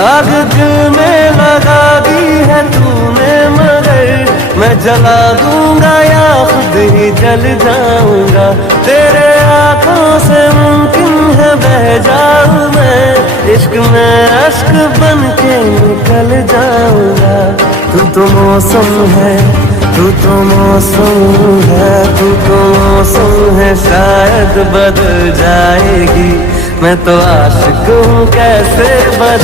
आग दिल में लगा दी है तूने, मगर मैं जला दूंगा या खुद ही जल जाऊंगा। तेरे आंखों से मुमकिन है बह जाऊं मैं, इश्क में अश्क बन के निकल जाऊंगा। तू तो मौसम है, तू तो मौसम है, तू तो मौसम है, शायद बदल जाएगी। मैं तो आशिक हूँ, कैसे बदल